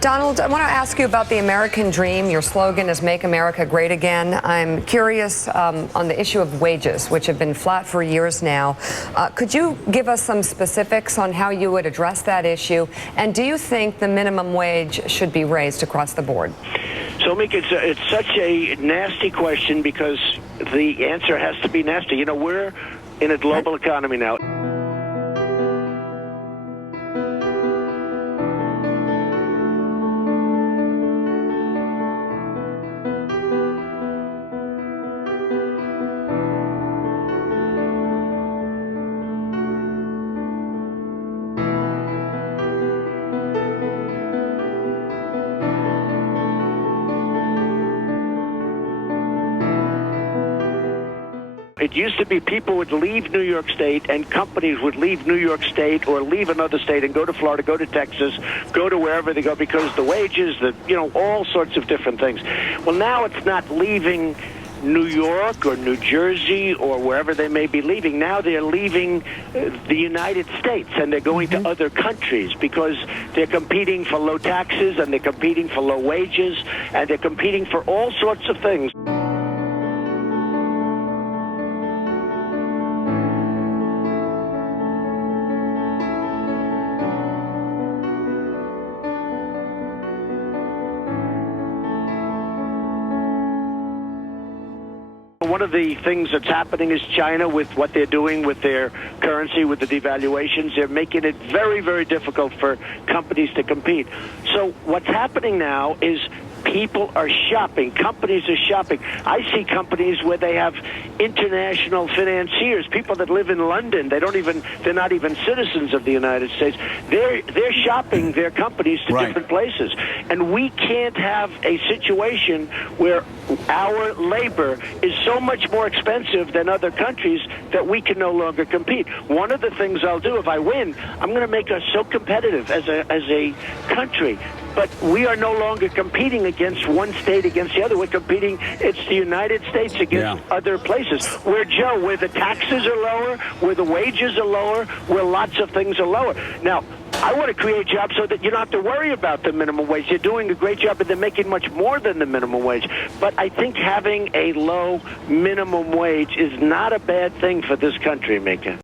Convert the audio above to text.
Donald, I want to ask you about the American dream. Your slogan is Make America Great Again. I'm curious on the issue of wages, which have been flat for years now. Could you give us some specifics on how you would address that issue? And do you think the minimum wage should be raised across the board? So, Meek, it's such a nasty question because the answer has to be nasty. You know, we're in a global economy now. It used to be people would leave New York State and companies would leave New York State or leave another state and go to Florida, go to Texas, go to wherever they go because the wages, all sorts of different things. Well, now it's not leaving New York or New Jersey or wherever they may be leaving. Now they're leaving the United States and they're going to other countries because they're competing for low taxes and they're competing for low wages and they're competing for all sorts of things. One of the things that's happening is China, with what they're doing with their currency, with the devaluations, they're making it very, very difficult for companies to compete. So what's happening now is people are shopping. Companies are shopping. I see companies where they have international financiers, people that live in London. They're not even citizens of the United States. They're shopping their companies to different places. And we can't have a situation where our labor is so much more expensive than other countries that we can no longer compete. One of the things I'll do if I win, I'm going to make us so competitive as a country. But we are no longer competing against one state against the other. We're competing, it's the United States against other places. Where the taxes are lower, where the wages are lower, where lots of things are lower. Now, I want to create jobs so that you don't have to worry about the minimum wage. You're doing a great job, and they're making much more than the minimum wage. But I think having a low minimum wage is not a bad thing for this country, Mika.